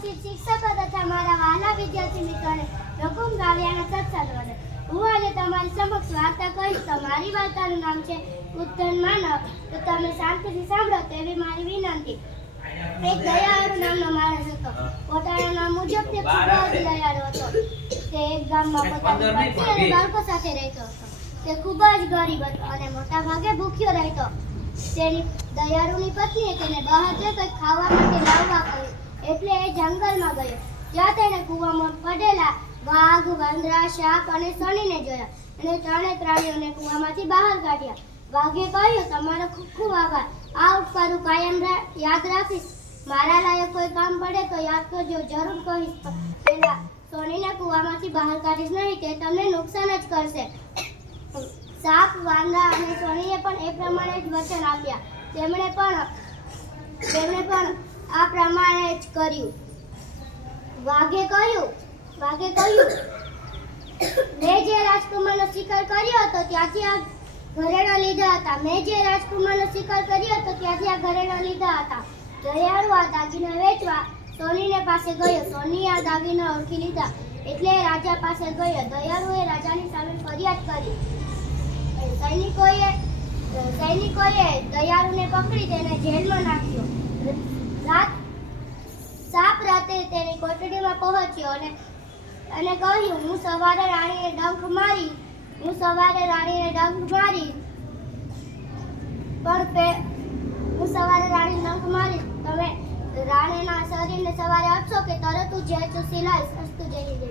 ઉપસ્થિત શિક્ષકો તથા મારા વાલા વિદ્યાર્થી મિત્રોને રકુમ કાવ્યાના વડે હું આજે તમારી સમક્ષ વાર્તા કહીશ. તો મારી વાર્તાનું નામ છે ઉત્તન માનવ. તો તમે શાંતિથી સાંભળો તેવી મારી વિનંતી. એક દયાળુ નામનો માણસ હતો. પોતાના નામ મુજબ તે ખૂબ જ દયાળુ હતો. તે એક ગામમાં પોતાની પત્ની અને બાળકો સાથે રહેતો હતો. તે ખૂબ જ ગરીબ હતો અને મોટા ભાગે ભૂખ્યો રહેતો. તેની દયાળુની પત્નીએ તેને બહારથી કંઈક ખાવા માટે લાવવા કહ્યું. એટલે એ જંગલમાં ગયો. જ્યાં તેણે કૂવામાં પડેલા વાઘ, વાંદરા સાપ અને શનિને જોયા અને ત્રણે પ્રાણીઓને કૂવામાંથી બહાર કાઢ્યા. વાઘે કહ્યું, તમારો ખૂબ ખૂબ આભાર. આ ઉપકાર કાયમ યાદ રાખીશ. મારા લાયક કોઈ કામ પડે તો યાદ કરજો, જરૂર કહીશ. પેલા સોનીને કૂવામાંથી બહાર કાઢીશ નહીં, તે તમને નુકસાન જ કરશે. સાપ વાંદા અને સોનીએ પણ એ પ્રમાણે જ વચન આપ્યા. તેમણે પણ, તેમણે પ્રમાણે જ કર્યું. વાઘે કહ્યું વાઘે કહ્યું, મેં જે રાજકુમારનો શિકાર કર્યો હતો ત્યાંથી આ ઘરેણા લીધા હતા. મેં જે રાજકુમારનો શિકાર કર્યો હતો ત્યાંથી આ ઘરેણા લીધા હતા. દયાળુ આ દાગીના વેચવા સોનીને પાસે ગયો. સોનીએ આ દાગીના ઓળખી લીધા એટલે રાજા પાસે ગયો. દયાળુએ રાજાની સામે ફરિયાદ કરી. સૈનિકોએ સૈનિકોએ દયાળુને પકડી તેને જેલમાં નાખ્યો. કોટડીમાં પહોંચ્યો અને અને કહ્યું, હું સવારે રાણીને ડંખ મારી, હું સવારે રાણીને ડંખ મારી. પણ હું સવારે રાણીને ડંખ મારી તમે રાણીના શરીરને સવારે આપશો કે તરત હું જે ચૂસી લાવીશ અસ્તુ જઈ જય